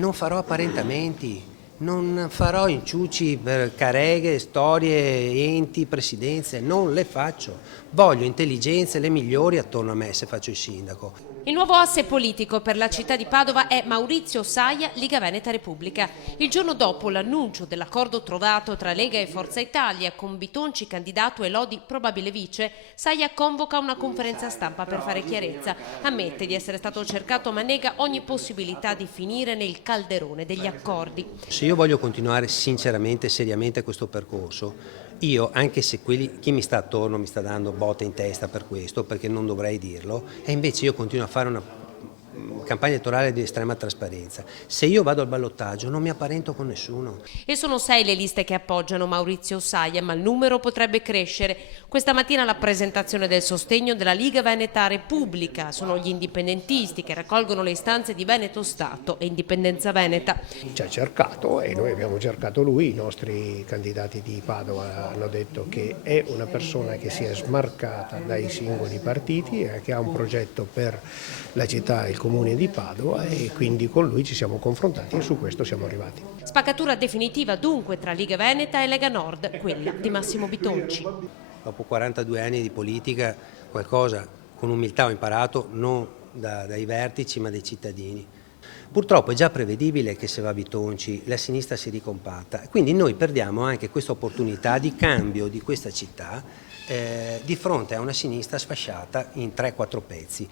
Non farò apparentamenti, non farò inciuci per careghe, storie, enti, presidenze, non le faccio. Voglio intelligenze le migliori attorno a me se faccio il sindaco. Il nuovo asse politico per la città di Padova è Maurizio Saia, Liga Veneta Repubblica. Il giorno dopo l'annuncio dell'accordo trovato tra Lega e Forza Italia, con Bitonci candidato e Lodi probabile vice, Saia convoca una conferenza stampa per fare chiarezza. Ammette di essere stato cercato ma nega ogni possibilità di finire nel calderone degli accordi. Se io voglio continuare sinceramente e seriamente questo percorso, io, anche se chi mi sta attorno mi sta dando botte in testa per questo, perché non dovrei dirlo, e invece io continuo a fare una campagna elettorale di estrema trasparenza. Se io vado al ballottaggio non mi apparento con nessuno. E sono 6 le liste che appoggiano Maurizio Saia, ma il numero potrebbe crescere. Questa mattina la presentazione del sostegno della Liga Veneta Repubblica. Sono gli indipendentisti che raccolgono le istanze di Veneto Stato e Indipendenza Veneta. Ci ha cercato e noi abbiamo cercato lui. I nostri candidati di Padova hanno detto che è una persona che si è smarcata dai singoli partiti e che ha un progetto per la città e il comune di Padova, e quindi con lui ci siamo confrontati e su questo siamo arrivati. Spaccatura definitiva dunque tra Liga Veneta e Lega Nord, quella di Massimo Bitonci. Dopo 42 anni di politica qualcosa con umiltà ho imparato, non dai vertici ma dai cittadini. Purtroppo è già prevedibile che se va Bitonci la sinistra si ricompatta, quindi noi perdiamo anche questa opportunità di cambio di questa città di fronte a una sinistra sfasciata in 3-4 pezzi.